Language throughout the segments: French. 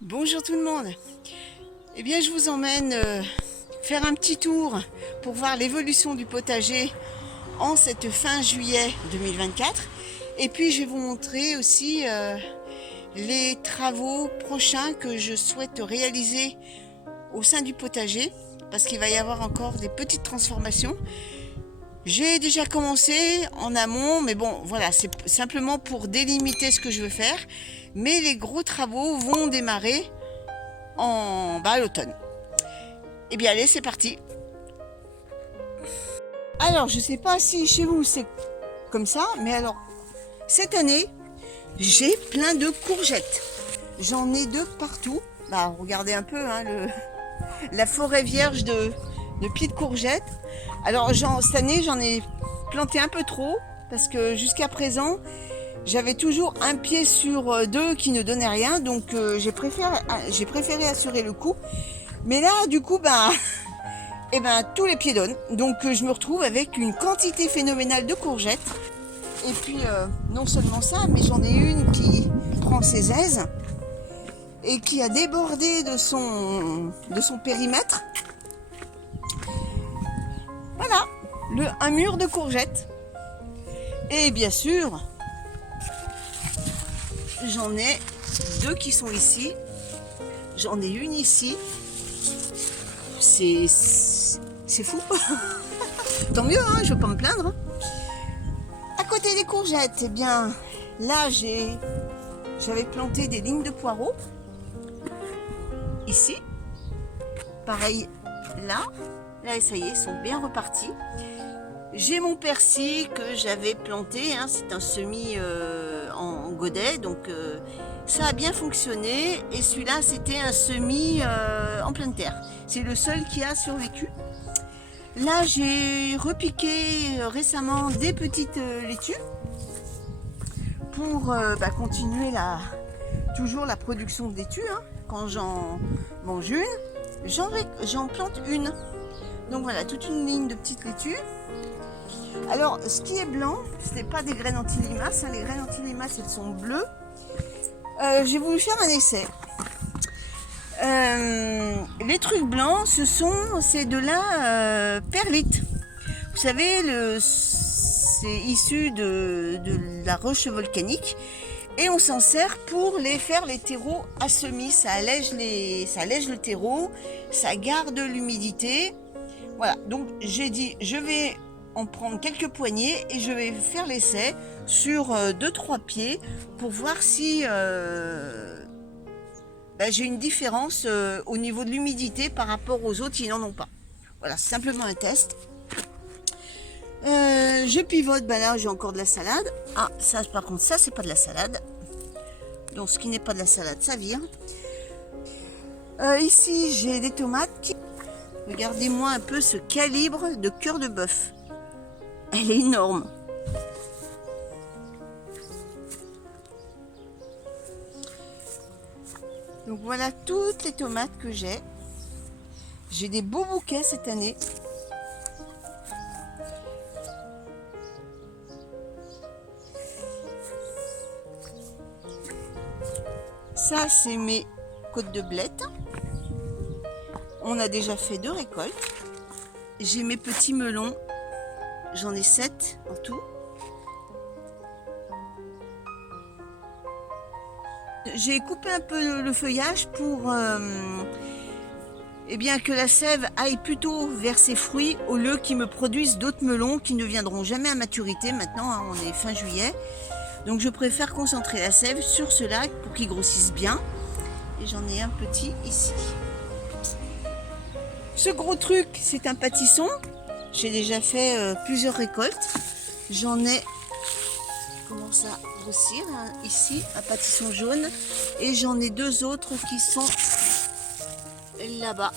Bonjour tout le monde. Eh bien, je vous emmène faire un petit tour pour voir l'évolution du potager en cette fin juillet 2024. Et puis, je vais vous montrer aussi les travaux prochains que je souhaite réaliser au sein du potager parce qu'il va y avoir encore des petites transformations. J'ai déjà commencé en amont, mais bon, voilà, c'est simplement pour délimiter ce que je veux faire. Mais les gros travaux vont démarrer à l'automne. Eh bien, allez, c'est parti. Alors, je sais pas si chez vous c'est comme ça, mais alors, cette année, j'ai plein de courgettes. J'en ai de partout. Bah, regardez un peu hein, la forêt vierge de pieds de courgettes. Alors, cette année, j'en ai planté un peu trop, parce que jusqu'à présent, j'avais toujours un pied sur deux qui ne donnait rien, donc j'ai préféré assurer le coup. Mais là, du coup, tous les pieds donnent. Donc je me retrouve avec une quantité phénoménale de courgettes. Et puis, non seulement ça, mais j'en ai une qui prend ses aises et qui a débordé de son périmètre. Voilà, un mur de courgettes. Et bien sûr, j'en ai deux qui sont ici. J'en ai une ici. C'est fou. Tant mieux, hein, je ne veux pas me plaindre. À côté des courgettes, eh bien, là, j'avais planté des lignes de poireaux. Ici. Pareil, là. Là, ça y est, ils sont bien repartis. J'ai mon persil que j'avais planté. Hein, c'est un semis en godet, donc ça a bien fonctionné. Et celui-là, c'était un semis en pleine terre. C'est le seul qui a survécu. Là, j'ai repiqué récemment des petites laitues pour continuer toujours la production de laitues. Hein. Quand j'en mange une, j'en plante une. Donc voilà, toute une ligne de petites laitues. Alors, ce qui est blanc, ce n'est pas des graines anti-limaces. Hein. Les graines anti-limaces, elles sont bleues. J'ai voulu faire un essai. Les trucs blancs, c'est de la perlite. Vous savez, c'est issu de la roche volcanique et on s'en sert pour faire les terreaux à semis. Ça allège le terreau, ça garde l'humidité. Voilà, donc j'ai dit, je vais en prendre quelques poignées et je vais faire l'essai sur 2-3 pieds pour voir si j'ai une différence au niveau de l'humidité par rapport aux autres qui n'en ont pas. Voilà, c'est simplement un test. Je pivote, là j'ai encore de la salade. Ah, ça par contre, ça c'est pas de la salade. Donc ce qui n'est pas de la salade, ça vire. Ici j'ai des tomates. Regardez-moi un peu ce calibre de cœur de bœuf. Elle est énorme. Donc voilà toutes les tomates que j'ai. J'ai des beaux bouquets cette année. Ça, c'est mes côtes de blettes. On a déjà fait 2 récoltes. J'ai mes petits melons. J'en ai 7 en tout. J'ai coupé un peu le feuillage pour que la sève aille plutôt vers ces fruits au lieu qu'ils me produisent d'autres melons qui ne viendront jamais à maturité. Maintenant, hein, on est fin juillet. Donc je préfère concentrer la sève sur ceux-là pour qu'ils grossissent bien. Et j'en ai un petit ici. Ce gros truc, c'est un pâtisson. J'ai déjà fait plusieurs récoltes. J'en ai commencé à grossir hein, ici, un pâtisson jaune. Et j'en ai 2 autres qui sont là-bas.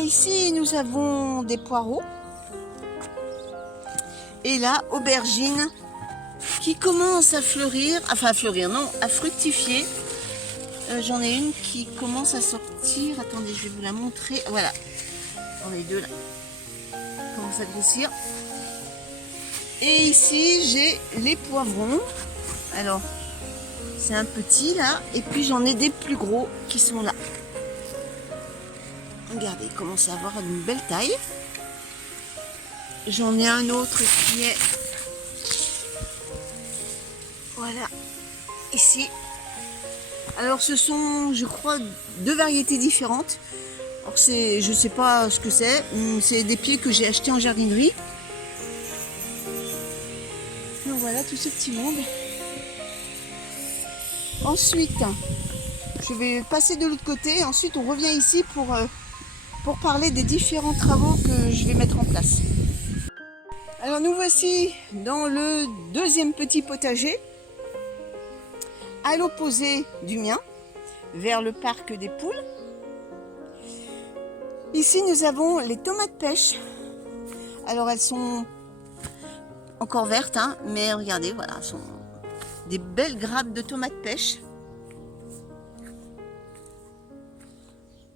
Ici, nous avons des poireaux. Et là, aubergines qui commencent à fleurir. Enfin, à fleurir, non, à fructifier. J'en ai une qui commence à sortir. Attendez, je vais vous la montrer. Voilà. J'en ai 2 là. Commence à grossir. Et ici, j'ai les poivrons. Alors, c'est un petit là, et puis j'en ai des plus gros qui sont là. Regardez, il commence à avoir une belle taille. J'en ai un autre qui est, voilà, ici. Alors ce sont, je crois, deux variétés différentes. Alors je sais pas ce que c'est des pieds que j'ai achetés en jardinerie. Donc voilà tout ce petit monde. Ensuite, je vais passer de l'autre côté. Ensuite, on revient ici pour parler des différents travaux que je vais mettre en place. Alors nous voici dans le deuxième petit potager, à l'opposé du mien, vers le parc des poules. Ici, nous avons les tomates pêche. Alors, elles sont encore vertes, hein, mais regardez, voilà, elles sont des belles grappes de tomates pêche.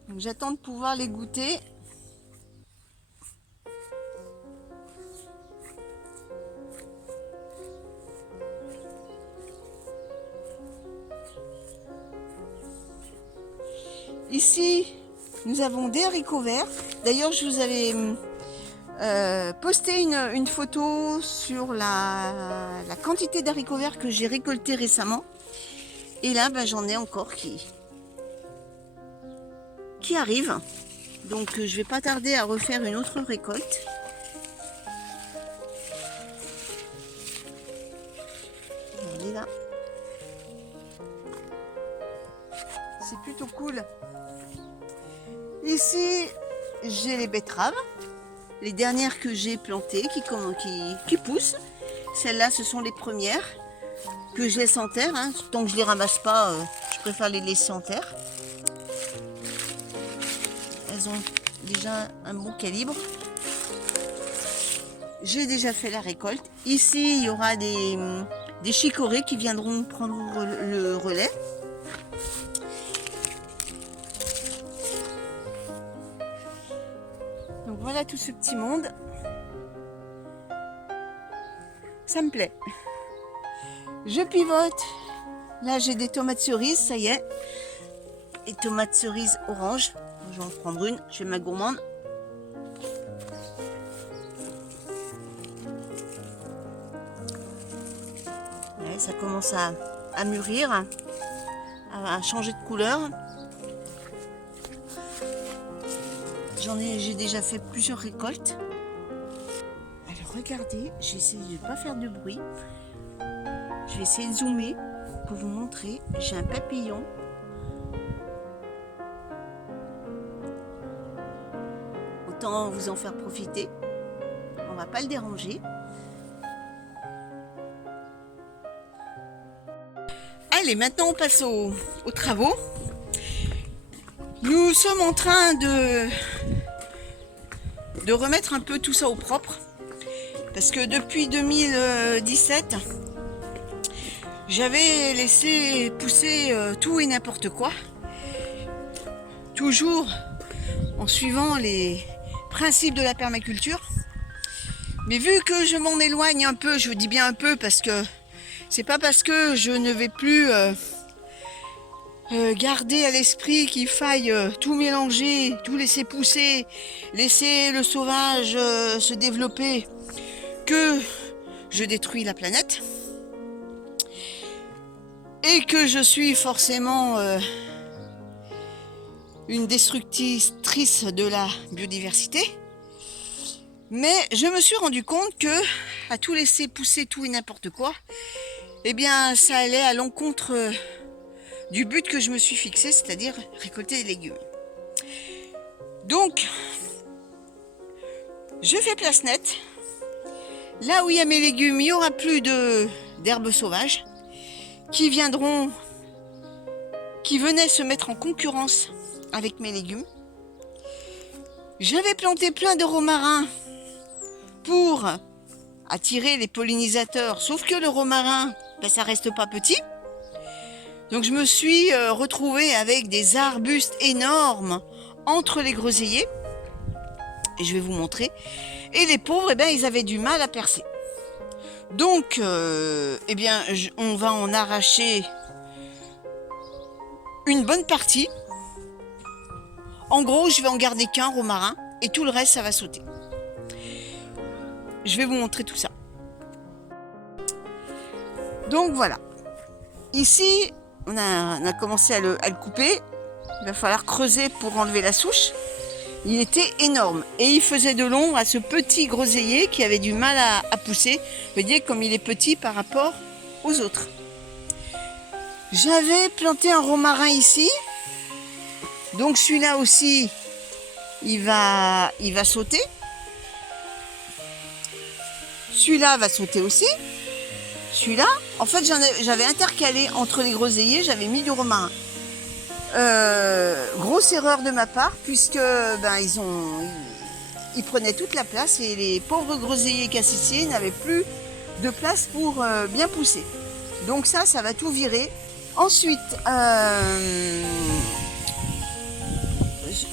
Donc, j'attends de pouvoir les goûter. Ici, nous avons des haricots verts. D'ailleurs, je vous avais posté une photo sur la quantité d'haricots verts que j'ai récolté récemment. Et là, ben, j'en ai encore qui arrivent. Donc, je vais pas tarder à refaire une autre récolte. Regardez là. C'est plutôt cool. Ici, j'ai les betteraves, les dernières que j'ai plantées qui poussent. Celles-là, ce sont les premières que je laisse en terre. Hein. Tant que je ne les ramasse pas, je préfère les laisser en terre. Elles ont déjà un bon calibre. J'ai déjà fait la récolte. Ici, il y aura des chicorées qui viendront prendre le relais. Donc voilà tout ce petit monde. Ça me plaît. Je pivote. Là, j'ai des tomates cerises, ça y est. Et tomates cerises orange. Je vais en prendre une, je vais ma gourmande. Ouais, ça commence à mûrir, à changer de couleur. J'ai déjà fait plusieurs récoltes. Alors regardez, j'ai essayé de ne pas faire de bruit. Je vais essayer de zoomer pour vous montrer. J'ai un papillon. Autant vous en faire profiter. On va pas le déranger. Allez, maintenant on passe aux travaux. Nous sommes en train de remettre un peu tout ça au propre. Parce que depuis 2017, j'avais laissé pousser tout et n'importe quoi. Toujours en suivant les principes de la permaculture. Mais vu que je m'en éloigne un peu, je dis bien un peu parce que c'est pas parce que je ne vais plus garder à l'esprit qu'il faille tout mélanger, tout laisser pousser, laisser le sauvage se développer, que je détruis la planète et que je suis forcément une destructrice de la biodiversité. Mais je me suis rendu compte que à tout laisser pousser tout et n'importe quoi, eh bien ça allait à l'encontre du but que je me suis fixé, c'est-à-dire récolter des légumes. Donc, je fais place nette. Là où il y a mes légumes, il n'y aura plus d'herbes sauvages qui venaient se mettre en concurrence avec mes légumes. J'avais planté plein de romarins pour attirer les pollinisateurs, sauf que le romarin, ben, ça reste pas petit. Donc je me suis retrouvée avec des arbustes énormes entre les groseilliers. Et je vais vous montrer. Et les pauvres, eh ben, ils avaient du mal à percer. Donc, eh bien, on va en arracher une bonne partie. En gros, je vais en garder qu'un romarin et tout le reste, ça va sauter. Je vais vous montrer tout ça. Donc voilà. Ici, on a commencé à le couper. Il va falloir creuser pour enlever la souche. Il était énorme et il faisait de l'ombre à ce petit groseillier qui avait du mal à pousser. Vous voyez comme il est petit par rapport aux autres. J'avais planté un romarin ici. Donc celui-là aussi, il va sauter. Celui-là va sauter aussi. Celui-là, en fait, j'avais intercalé entre les groseilliers, j'avais mis du romarin. Grosse erreur de ma part, puisque ils prenaient toute la place et les pauvres groseilliers cassissiers n'avaient plus de place pour bien pousser. Donc ça va tout virer. Ensuite,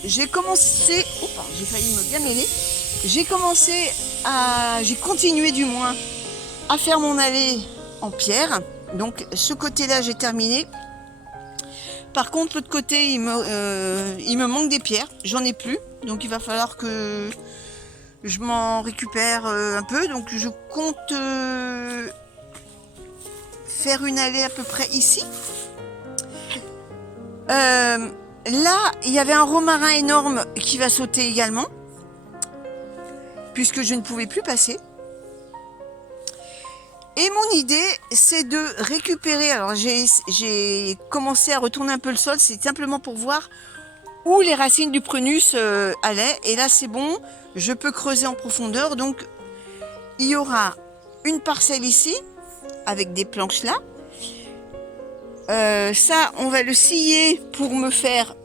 j'ai commencé, j'ai failli me bien mêler. J'ai continué du moins à faire mon allée en pierre. Donc ce côté-là, j'ai terminé. Par contre, l'autre côté, il me manque des pierres. J'en ai plus. Donc il va falloir que je m'en récupère un peu. Donc je compte faire une allée à peu près ici. Là, il y avait un romarin énorme qui va sauter également, puisque je ne pouvais plus passer. Et mon idée, c'est de récupérer, alors j'ai commencé à retourner un peu le sol, c'est simplement pour voir où les racines du prunus allaient. Et là, c'est bon, je peux creuser en profondeur. Donc, il y aura une parcelle ici, avec des planches là. Ça, on va le scier pour me faire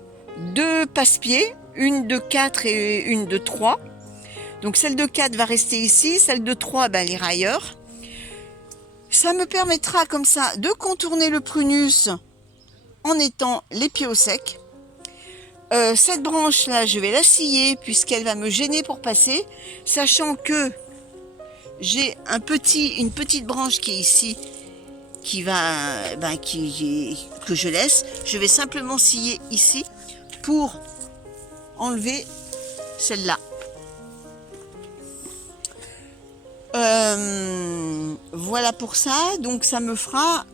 2 passe-pieds, une de 4 et une de 3. Donc celle de 4 va rester ici, celle de 3 elle ira ailleurs. Ça me permettra comme ça de contourner le prunus en étant les pieds au sec. Cette branche là, je vais la scier puisqu'elle va me gêner pour passer, sachant que j'ai une petite branche qui est ici, que je laisse. Je vais simplement scier ici pour enlever celle-là. Voilà pour ça. Donc ça me fera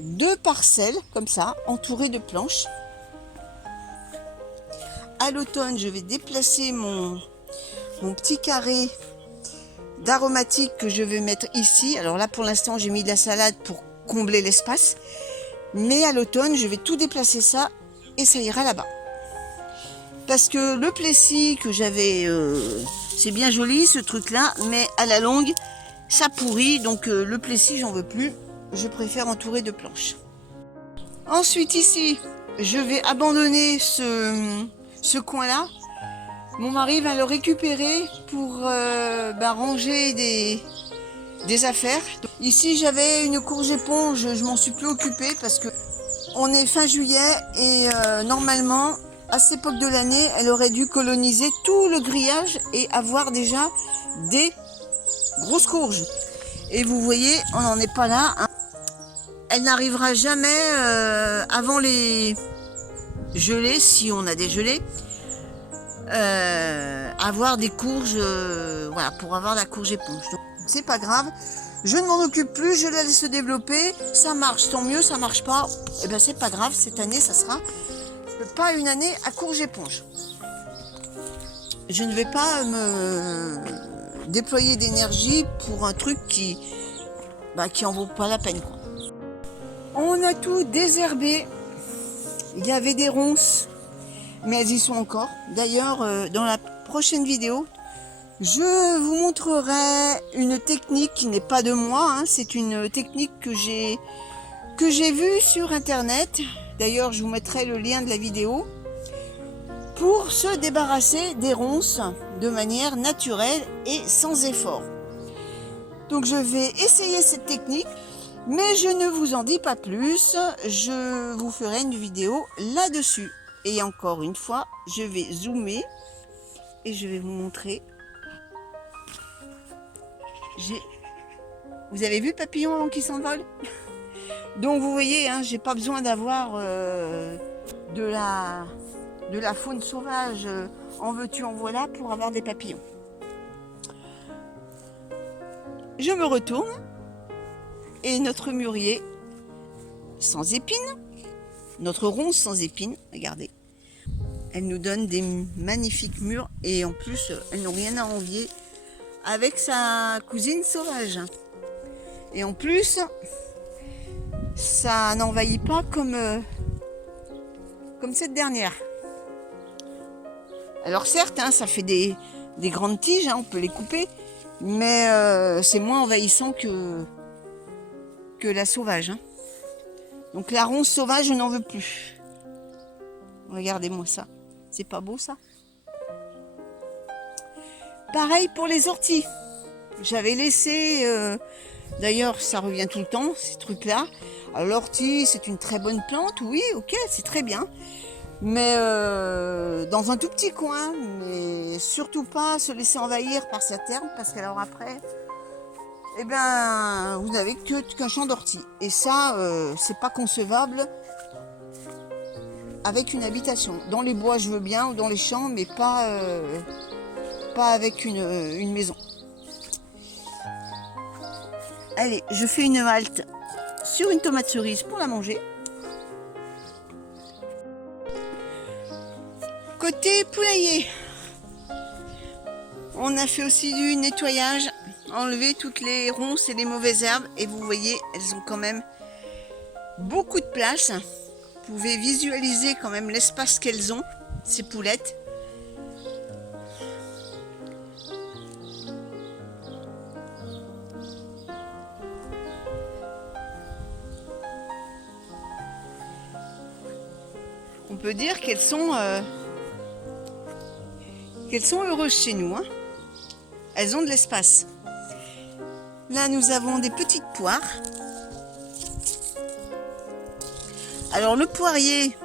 2 parcelles comme ça, entourées de planches. À l'automne, je vais déplacer mon petit carré d'aromatique que je vais mettre ici. Alors là, pour l'instant, j'ai mis de la salade pour combler l'espace. Mais à l'automne, je vais tout déplacer ça et ça ira là-bas. Parce que le plessis que j'avais, c'est bien joli ce truc-là, mais à la longue, ça pourrit. Donc le plessis, j'en veux plus. Je préfère entourer de planches. Ensuite, ici, je vais abandonner ce coin-là. Mon mari va le récupérer pour ranger des affaires. Donc, ici, j'avais une courge éponge, je m'en suis plus occupée parce que on est fin juillet et normalement, à cette époque de l'année, elle aurait dû coloniser tout le grillage et avoir déjà des grosses courges. Et vous voyez, on n'en est pas là. Hein. Elle n'arrivera jamais avant les gelées, si on a des gelées. Avoir des courges, voilà, pour avoir la courge éponge. Donc c'est pas grave, je ne m'en occupe plus, je la laisse se développer. Ça marche, tant mieux. Ça marche pas, et ben c'est pas grave. Cette année, ça sera pas une année à courge éponge. Je ne vais pas me déployer d'énergie pour un truc qui en vaut pas la peine, quoi. On a tout désherbé. Il y avait des ronces, mais elles y sont encore. D'ailleurs, dans la prochaine vidéo, je vous montrerai une technique qui n'est pas de moi. Hein. C'est une technique que j'ai vue sur internet. D'ailleurs, je vous mettrai le lien de la vidéo pour se débarrasser des ronces de manière naturelle et sans effort. Donc, je vais essayer cette technique, mais je ne vous en dis pas plus. Je vous ferai une vidéo là-dessus. Et encore une fois, je vais zoomer et je vais vous montrer. J'ai Vous avez vu le papillon avant qu'il s'envole? Donc vous voyez, hein, j'ai pas besoin d'avoir de la faune sauvage en veux-tu en voilà pour avoir des papillons. Je me retourne et notre mûrier sans épines, notre ronce sans épines, regardez, elle nous donne des magnifiques mûres et en plus elles n'ont rien à envier avec sa cousine sauvage. Et en plus, ça n'envahit pas comme cette dernière. Alors certes, hein, ça fait des grandes tiges, hein, on peut les couper, mais c'est moins envahissant que la sauvage. Hein. Donc la ronce sauvage, je n'en veux plus. Regardez-moi ça. C'est pas beau ça? Pareil pour les orties. J'avais laissé... D'ailleurs, ça revient tout le temps, ces trucs-là. Alors l'ortie, c'est une très bonne plante. Oui, ok, c'est très bien. Mais dans un tout petit coin. Mais surtout pas se laisser envahir par sa terre. Parce qu'alors après... Eh bien, vous n'avez qu'un champ d'ortie. Et ça, c'est pas concevable avec une habitation. Dans les bois, je veux bien, ou dans les champs, mais pas avec une maison. Allez, je fais une halte sur une tomate cerise pour la manger. Côté poulailler, on a fait aussi du nettoyage, enlever toutes les ronces et les mauvaises herbes. Et vous voyez, elles ont quand même beaucoup de place. Vous pouvez visualiser quand même l'espace qu'elles ont, ces poulettes. On peut dire qu'elles sont heureuses chez nous. Hein. Elles ont de l'espace. Là, nous avons des petites poires. Alors, le poirier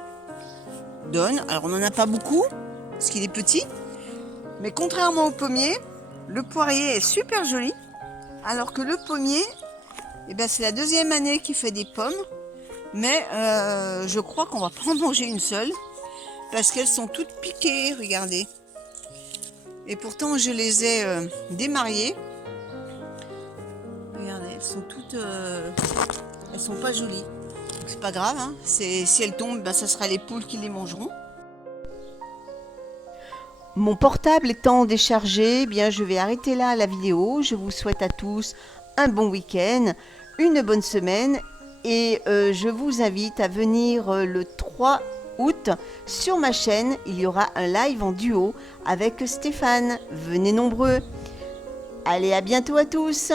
donne. Alors, on n'en a pas beaucoup, parce qu'il est petit. Mais contrairement au pommier, le poirier est super joli. Alors que le pommier, eh ben, c'est la deuxième année qu'il fait des pommes. Mais je crois qu'on va pas en manger une seule. Parce qu'elles sont toutes piquées, regardez. Et pourtant, je les ai démariées. Regardez, elles sont toutes... elles sont pas jolies. C'est pas grave, hein. Si elles tombent, ben, ça sera les poules qui les mangeront. Mon portable étant déchargé, eh bien, je vais arrêter là la vidéo. Je vous souhaite à tous un bon week-end, une bonne semaine. Et je vous invite à venir le 3 août sur ma chaîne. Il y aura un live en duo avec Stéphane. Venez nombreux. Allez, à bientôt à tous.